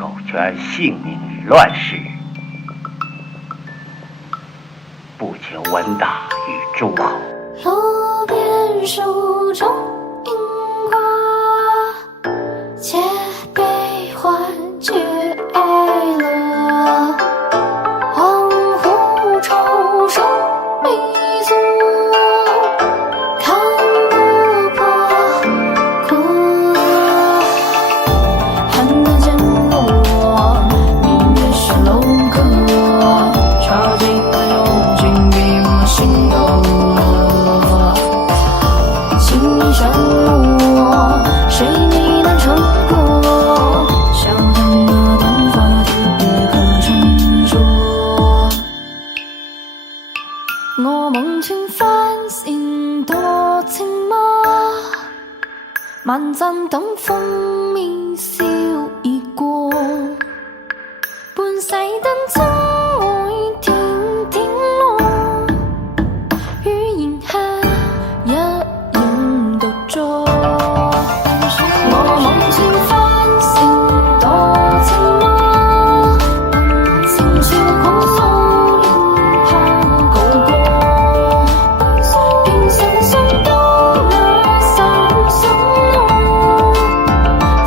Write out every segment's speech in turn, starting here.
苟全性命于乱世，不求闻达于诸侯。路边树中樱花，且悲欢却哀乐。黄湖愁生迷足，看不破苦。寒灯渐落，明月是楼阁，潮尽了用尽笔墨心头了。情意旋落，谁你能撑过？笑看那短发的月可成熟。我夢斷帆船多情嗎？萬盞燈風微笑已過，半世燈怎會天天落？於檐下一人獨坐。我夢斷帆船多情嗎？情緒狂掃連怕高歌。平生想到那三生路，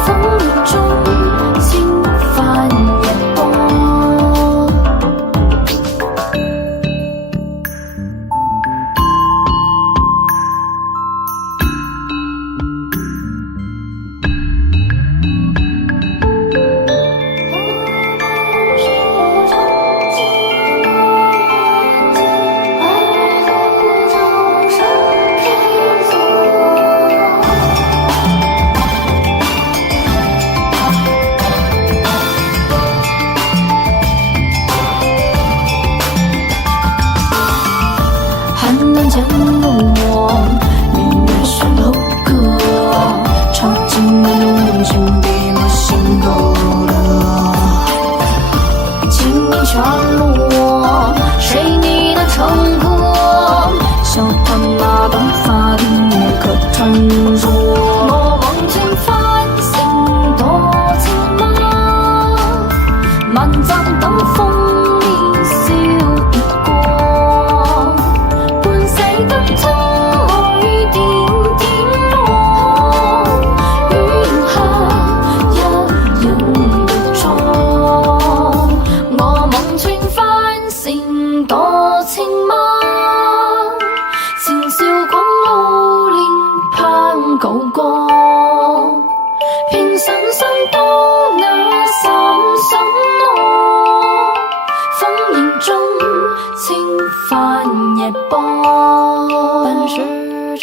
風雨中千帆一波。寒灯渐落，明月是楼阁，潮尽了用尽笔墨心头了。情意全落，谁你能撑过？笑看那短发的月可成熟。我梦见帆行多情吗？满盏灯风微笑已過，半世燈怎會點點落？於檐下一人獨坐。我夢斷帆船多情嗎？前笑狂怒連攀高歌。平生想到那三生路，風影中輕帆一波。半世之